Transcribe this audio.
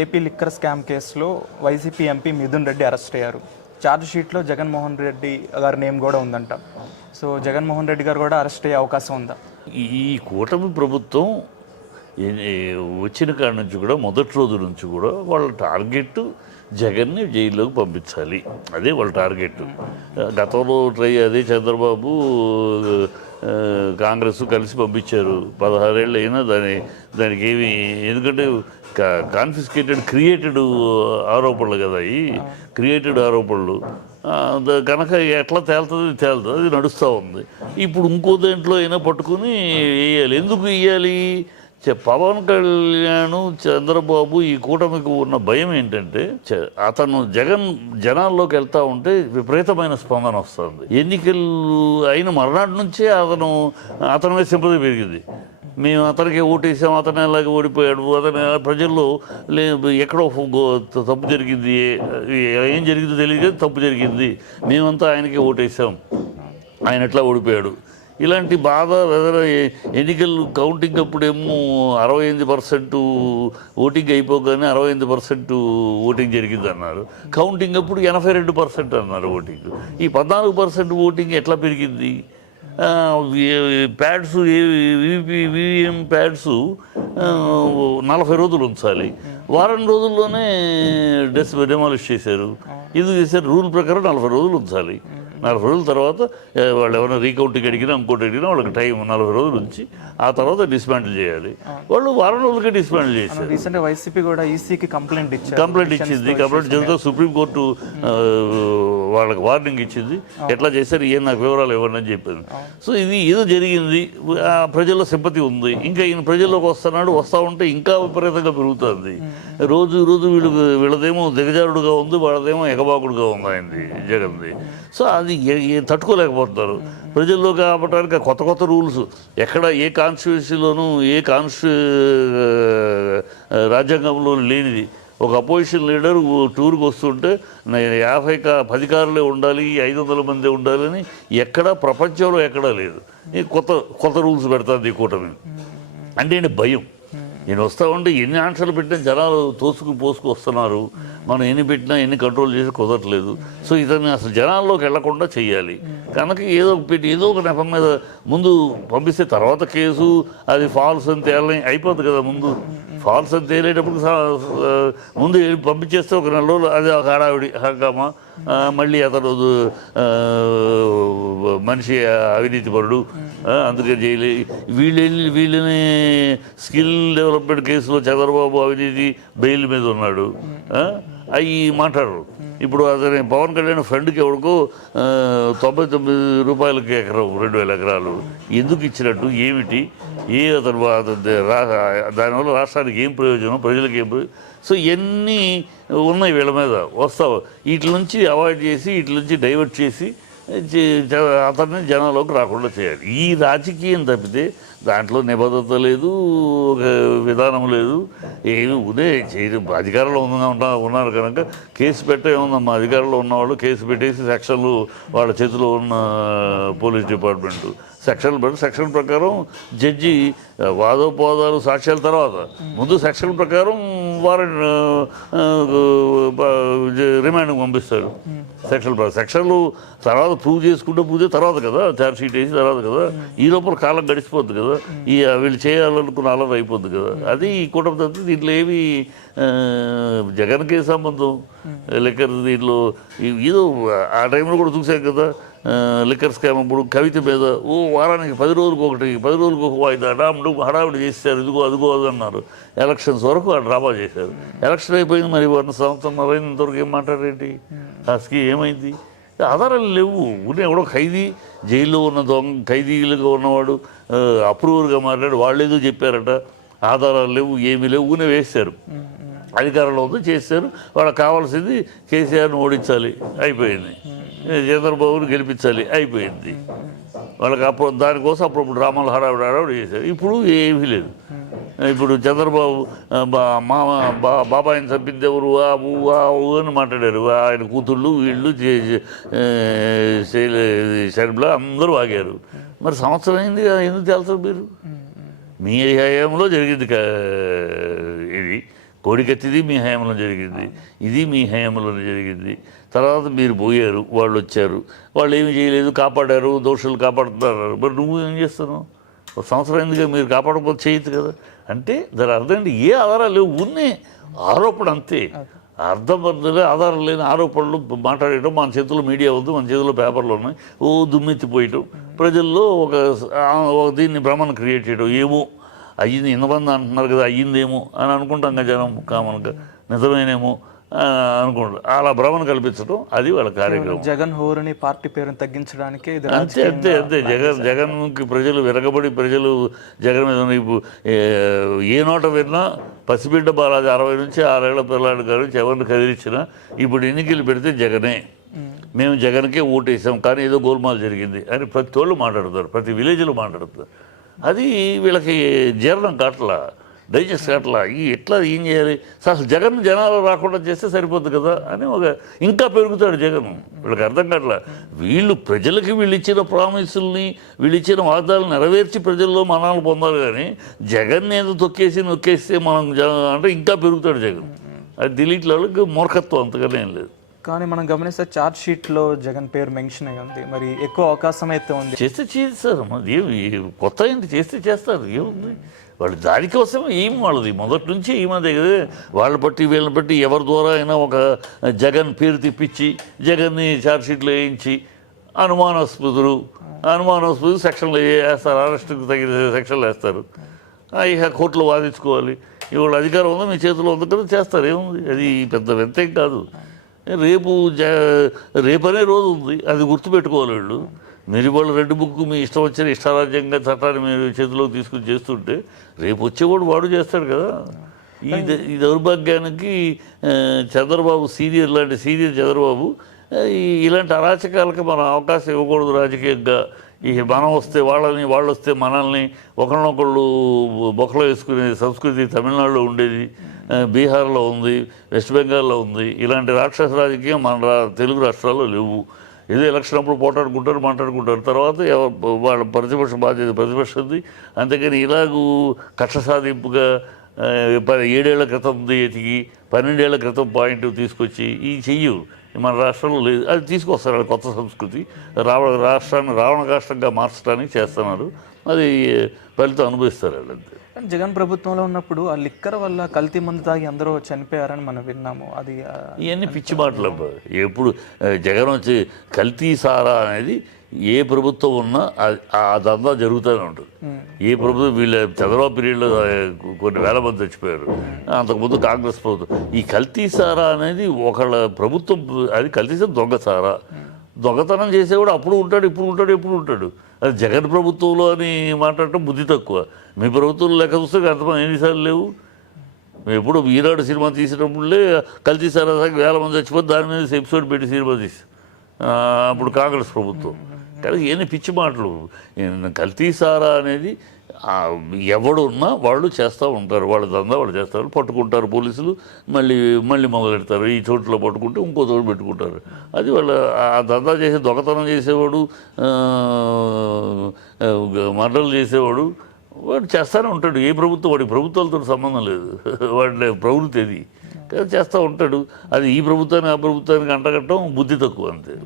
AP liquor scam కేసులో YCP MP Mithun Reddy arrest అయ్యారు. Charge షీట్లో జగన్మోహన్ రెడ్డి గారి నేమ్ కూడా ఉందంట. సో జగన్మోహన్ రెడ్డి గారు కూడా అరెస్ట్ అయ్యే అవకాశం ఉందా? ఈ కూటమి ప్రభుత్వం వచ్చిన కాడి నుంచి కూడా మొదటి రోజు నుంచి కూడా వాళ్ళ టార్గెట్ జగన్ని జైల్లోకి పంపించాలి. అదే వాళ్ళ టార్గెట్. గతంలో అదే చంద్రబాబు కాంగ్రెస్ కలిసి పంపించారు. 16 ఏళ్ళు అయినా దానికి ఏమి, ఎందుకంటే క్రియేటెడ్ ఆరోపణలు కదా, ఈ క్రియేటెడ్ ఆరోపణలు కనుక ఎట్లా తేలుతుంది అది నడుస్తూ ఉంది. ఇప్పుడు ఇంకో దాంట్లో అయినా పట్టుకుని వేయాలి. ఎందుకు వేయాలి? పవన్ కళ్యాణ్, చంద్రబాబు ఈ కూటమికి ఉన్న భయం ఏంటంటే, అతను జనాల్లోకి వెళ్తూ ఉంటే విపరీతమైన స్పందన వస్తుంది. ఎన్నికలు అయిన మర్నాటి నుంచే అతని మీద సింపతి పెరిగింది. మేము అతనికి ఓటేసాం, అతను ఎలాగ ఓడిపోయాడు, అతను ప్రజల్లో ఎక్కడో తప్పు జరిగింది, ఏం జరిగిందో తెలియదు, తప్పు జరిగింది, మేమంతా ఆయనకి ఓటేసాం, ఆయన ఎట్లా ఓడిపోయాడు, ఇలాంటి బాధ. ఎన్నికలు కౌంటింగ్ అప్పుడేమో 68% ఓటింగ్ అయిపోగానే 68% ఓటింగ్ జరిగింది అన్నారు. కౌంటింగ్ అప్పుడు 82% అన్నారు ఓటింగ్. ఈ 14% ఓటింగ్ ఎట్లా పెరిగింది? ప్యాడ్స్, ఈవీఎం ప్యాడ్స్ 40 రోజులు ఉంచాలి. వారం రోజుల్లోనే డెమాలిష్ చేశారు. ఎందుకు చేశారు? రూల్ ప్రకారం 40 రోజులు ఉంచాలి. 40 రోజుల తర్వాత వాళ్ళు ఎవరైనా రీకౌంటింగ్ అడిగినా ఇంకోటి అడిగినా వాళ్ళకి టైం 40 రోజులు ఉంచి ఆ తర్వాత డిస్మాంటిల్ చేయాలి. వాళ్ళు వారం రోజులకే డిస్మాంటిల్ చేశారు. రీసెంట్గా వైసీపీ కూడా ఈసీకి కంప్లైంట్ ఇచ్చింది. కంప్లైంట్ చేస్తే సుప్రీంకోర్టు వాళ్ళకి వార్నింగ్ ఇచ్చింది. ఎట్లా చేశారు, ఏం నాకు వివరాలు ఇవ్వండి అని చెప్పింది. సో ఇది ఏదో జరిగింది, ప్రజల్లో సింపతి ఉంది. ఇంకా ఈయన ప్రజల్లోకి వస్తూ ఉంటే ఇంకా విపరీతంగా పెరుగుతుంది. రోజు వీళ్ళదేమో దిగజారుడుగా ఉంది, వాళ్ళదేమో ఎగబాకుడుగా ఉంది ఆయనది, జగన్ది. సో అది తట్టుకోలేకపోతున్నారు. ప్రజల్లో కాబట్టడానికి కొత్త రూల్స్ ఎక్కడ ఏ కాన్స్టిట్యూన్సీలోనూ రాజ్యాంగంలో లేనిది. ఒక అపోజిషన్ లీడర్ టూర్కి వస్తుంటే 10 కార్లే ఉండాలి, 500 మంది ఉండాలని ఎక్కడా ప్రపంచంలో ఎక్కడా లేదు. కొత్త రూల్స్ పెడతాది ఈ కూటమి. అంటే భయం. నేను వస్తూ ఉంటే ఎన్ని ఆన్సర్లు పెట్టినా జనాలు పోసుకు వస్తున్నారు. మనం ఎన్ని పెట్టినా ఎన్ని కంట్రోల్ చేసి కుదరట్లేదు. సో ఇతన్ని అసలు జనాల్లోకి వెళ్లకుండా చెయ్యాలి. కనుక ఏదో ఒక నెపం మీద ముందు పంపిస్తే తర్వాత కేసు అది ఫాల్స్ అని తేలని అయిపోతుంది కదా. ముందు ఫాల్స్ అని తేలేటప్పుడు ముందు పంపించేస్తే ఒక 4 రోజులు అది ఒక హడావిడి హంగామా. మళ్ళీ అతను మనిషి అవినీతిపరుడు, అందుకే జైలు. వీళ్ళని స్కిల్ డెవలప్మెంట్ కేసులో చంద్రబాబు అవినీతి బెయిల్ మీద ఉన్నాడు, అవి మాట్లాడరు. ఇప్పుడు అతని పవన్ కళ్యాణ్ ఫ్రెండ్కి ఎవరికో 99 రూపాయలకి ఎకరం, 2000 ఎకరాలు ఎందుకు ఇచ్చినట్టు, ఏమిటి, అతను దానివల్ల రాష్ట్రానికి ఏం ప్రయోజనం, ప్రజలకు ఏం ప్రయోజనం. సో ఇవన్నీ ఉన్నాయి వీళ్ళ మీద. వస్తావు వీటి నుంచి అవాయిడ్ చేసి, వీటి నుంచి డైవర్ట్ చేసి అతన్ని జనాల్లోకి రాకుండా చేయాలి. ఈ రాజకీయం తప్పితే దాంట్లో నిబద్ధత లేదు, ఒక విధానం లేదు, ఏమి అధికారంలో ఉన్నారు కనుక కేసు ఏముందమ్మా. అధికారంలో ఉన్నవాళ్ళు కేసు పెట్టేసి సెక్షన్లు వాళ్ళ చేతిలో ఉన్న పోలీస్ డిపార్ట్మెంటు సెక్షన్ ప్రకారం జడ్జి వాదోపవాదాలు సాక్ష్యాల తర్వాత ముందు సెక్షన్ ప్రకారం వారెంట్ రిమాండ్కి పంపిస్తాడు. సెక్షన్లు తర్వాత ప్రూవ్ చేసుకుంటే తర్వాత కదా ఛార్జ్ షీట్ వేసి తర్వాత కదా. ఈ లోపల కాలం గడిచిపోద్ది కదా, వీళ్ళు చేయాలనుకున్న అలర్ అయిపోద్ది కదా. అది ఈ కుటుంబ తత్వం. దీంట్లో ఏమి జగన్కే సంబంధం లిక్కర్, దీంట్లో ఏదో ఆ టైంలో కూడా చూసాం కదా లిక్కర్ స్కామ్. అప్పుడు కవిత మీద వారానికి 10 రోజులకు ఒక వాయిదా హడావిడి చేశారు. అదిగో అన్నారు. ఎలక్షన్స్ వరకు ఆ డ్రామా చేశారు. ఎలక్షన్ అయిపోయింది, మరి 1 సంవత్సరం అయింది, ఇంతవరకు ఏం మాట్లాడేంటి? ఆ స్కీమ్ ఏమైంది? ఆధారాలు లేవు. ఎవడో ఖైదీ, జైల్లో ఉన్న ఖైదీలుగా ఉన్నవాడు అప్రూవర్గా మాట్లాడు, వాళ్ళు ఏదో చెప్పారట, ఆధారాలు లేవు, ఏమీ లేవు, వేశారు. అధికారంలో ఉంది, చేశారు. వాళ్ళకి కావాల్సింది కేసీఆర్ని ఓడించాలి, అయిపోయింది. చంద్రబాబుని గెలిపించాలి, అయిపోయింది. వాళ్ళకి దానికోసం అప్పుడు డ్రామాలు హడావిడి చేశారు. ఇప్పుడు ఏమీ లేదు. ఇప్పుడు చంద్రబాబు బాబాయిని చంపింది ఎవరు అని మాట్లాడారు. ఆయన కూతుళ్ళు, వీళ్ళు, షర్మిల అందరూ ఆగారు. మరి సంవత్సరం అయింది, ఎందుకు తెలుసు మీరు? మీ హయాంలో జరిగింది ఇది. కోడికత్తిది మీ హయాంలో జరిగింది, ఇది మీ హయాంలో జరిగింది. తర్వాత మీరు పోయారు, వాళ్ళు వచ్చారు, వాళ్ళు ఏమి చేయలేదు, కాపాడారు, దోషులు కాపాడుతున్నారు. మరి నువ్వు ఏం చేస్తున్నావు? ఒక సంవత్సరం ఎందుకు మీరు కాపాడకపోతే చేయొచ్చు కదా. అంటే దాని అర్థం ఏంటి? ఏ ఆధారాలు లేవు, ఉన్నే ఆరోపణ అంతే. అర్థమర్థలే ఆధారం లేని ఆరోపణలు మాట్లాడేయడం. మన చేతుల్లో మీడియా ఉంది, మన చేతుల్లో పేపర్లు ఉన్నాయి, ఓ దుమ్మెత్తిపోయటం, ప్రజల్లో ఒక దీన్ని భ్రమను క్రియేట్ చేయడం. ఏమో అయ్యింది, ఇంతమంది అంటున్నారు కదా, అయ్యిందేమో అని అనుకుంటాం కదా జనం, కామన్గా నిజమేనేమో అనుకుంటారు. అలా భ్రమను కల్పించడం అది వాళ్ళ కార్యక్రమం. జగన్ హోరుని పార్టీ పేరుని తగ్గించడానికి అంతే అంతే అంతే. జగన్కి ప్రజలు విరగబడి, ప్రజలు జగన్ మీద ఏ నోట విన్నా పసిబిడ్డ బాలాజీ 60 నుంచి 6 ఏళ్ల పిల్లాడు గారు ఎవరిని కదిలించినా ఇప్పుడు ఎన్నికలు పెడితే జగనే, మేము జగన్కే ఓటేసాం, కానీ ఏదో గోల్మాల్ జరిగింది అని ప్రతి వాళ్ళు మాట్లాడతారు, ప్రతి విలేజ్లో మాట్లాడతారు. అది వీళ్ళకి జీర్ణం కాట్లా, డైజెస్ట్ కాట్లా. ఎట్లా ఏం చేయాలి? అసలు జగన్ జనాలు రాకుండా చేస్తే సరిపోద్ది కదా అని ఇంకా పెరుగుతాడు జగన్. వీళ్ళకి అర్థం కాట్లా. వీళ్ళు ప్రజలకి వీళ్ళు ఇచ్చిన ప్రామిసుల్ని, వీళ్ళు ఇచ్చిన వాగ్దానాలు నెరవేర్చి ప్రజల్లో మనాలు పొందాలి. కానీ జగన్ ఏదో నొక్కేస్తే మనం అంటే ఇంకా పెరుగుతాడు జగన్. అది దిలీట్లో మూర్ఖత్వం, అంతగానే ఏం లేదు. కానీ మనం గమనిస్తే ఛార్జ్ షీట్లో జగన్ పేరు మెన్షన్ అయ్యింది. మరి ఎక్కువ అవకాశం అయితే ఉంది. చేస్తే చేస్తారు, ఏమి కొత్త ఏంటి, చేస్తే చేస్తారు, ఏముంది. వాళ్ళు దానికోసం ఏం వాళ్ళది మొదటి నుంచి ఏమదే కదా. వాళ్ళని బట్టి వీళ్ళని బట్టి ఎవరి ద్వారా అయినా ఒక జగన్ పేరు తెప్పించి జగన్ని ఛార్జ్ షీట్లో వేయించి అనుమానాస్పదులు సెక్షన్లు వేస్తారు, అరెస్టుకు తగిన సెక్షన్లు వేస్తారు. ఇక కోర్టులో వాదించుకోవాలి. ఇవాళ అధికారం ఉందో మీ చేతిలో ఉంది కదా, చేస్తారు, ఏముంది. అది పెద్ద వింతేం కాదు. రేపనే రోజు ఉంది, అది గుర్తుపెట్టుకోవాలి వీళ్ళు. మీరు ఇవాళ రెడ్ బుక్ మీ ఇష్టం వచ్చిన ఇష్టారాజ్యంగా చట్టాన్ని మీరు చేతిలోకి తీసుకుని చేస్తుంటే రేపు వచ్చేవాడు వాడు చేస్తాడు కదా. ఈ దౌర్భాగ్యానికి చంద్రబాబు సీనియర్ లాంటి సీనియర్ చంద్రబాబు ఇలాంటి అరాచకాలకి మనం అవకాశం ఇవ్వకూడదు రాజకీయంగా. ఈ మనం వస్తే వాళ్ళని, వాళ్ళు వస్తే మనల్ని ఒకరినొకళ్ళు బొక్కలో వేసుకునే సంస్కృతి తమిళనాడులో ఉండేది, బీహార్లో ఉంది, వెస్ట్ బెంగాల్లో ఉంది. ఇలాంటి రాక్షస రాజకీయం మన తెలుగు రాష్ట్రాల్లో లేవు. ఏదో ఎలక్షన్ అప్పుడు మాట్లాడుకుంటారు, తర్వాత వాళ్ళ ప్రతిపక్ష బాధ్యత ప్రతిపక్షది. అంతేకాని ఇలాగూ కక్ష సాధింపుగా 7 ఏళ్ల క్రితం ఎతికి 12 ఏళ్ల క్రితం పాయింట్ తీసుకొచ్చి ఈ చెయ్యు మన రాష్ట్రంలో లేదు. అది తీసుకొస్తారు కొత్త సంస్కృతి. రాష్ట్రాన్ని రావణ రాష్ట్రంగా మార్చడానికి చేస్తున్నారు. అది ఫలితం అనుభవిస్తారు వాళ్ళంతే. జగన్ ప్రభుత్వంలో ఉన్నప్పుడు ఆ లిక్కర్ వల్ల కల్తీ మందు తాగి అందరూ చనిపోయారని మనం విన్నాము. అది ఇవన్నీ పిచ్చి మాటలు. ఎప్పుడు జగన్ వచ్చి కల్తీ సారా అనేది ఏ ప్రభుత్వం ఉన్నా ఆ దందా జరుగుతూనే ఉంటుంది. ఏ ప్రభుత్వం వీళ్ళ చంద్రబాబు పీరియడ్లో కొన్ని వేల మంది చచ్చిపోయారు, అంతకుముందు కాంగ్రెస్ ప్రభుత్వం. ఈ కల్తీ సారా అనేది ఒకళ్ళ ప్రభుత్వం, అది కల్తీ సారా దొంగ సారా. దొంగతనం చేసేవాడు అప్పుడు ఉంటాడు, ఎప్పుడు ఉంటాడు. అది జగన్ ప్రభుత్వంలో అని మాట్లాడటం బుద్ధి తక్కువ. మీ ప్రభుత్వంలో లెక్క చూస్తే అంతమంది ఎన్నిసార్లు లేవు. మేము ఎప్పుడు ఈనాడు సినిమా తీసినప్పుడులే కల్తీ సారా వేల మంది చచ్చిపోతే దాని మీద ఎపిసోడ్ పెట్టి సినిమా తీసి అప్పుడు కాంగ్రెస్ ప్రభుత్వం. కానీ ఏమి పిచ్చి మాటలు. కల్తీ సారా అనేది ఎవడున్నా వాళ్ళు చేస్తూ ఉంటారు, వాళ్ళ దందా వాళ్ళు చేస్తారు. పట్టుకుంటారు పోలీసులు, మళ్ళీ మొదలెడతారు. ఈ చోట్ల పట్టుకుంటే ఇంకో చోటు పెట్టుకుంటారు. అది వాళ్ళ ఆ దందా చేసే, దొంగతనం చేసేవాడు, మర్డర్లు చేసేవాడు వాడు చేస్తూనే ఉంటాడు. ఏ ప్రభుత్వం, వాడి ప్రభుత్వాలతో సంబంధం లేదు, వాడి ప్రవృత్తి అది చేస్తూ ఉంటాడు. అది ఈ ప్రభుత్వానికి ఆ ప్రభుత్వానికి అంటగట్టడం బుద్ధి తక్కువ అంతే.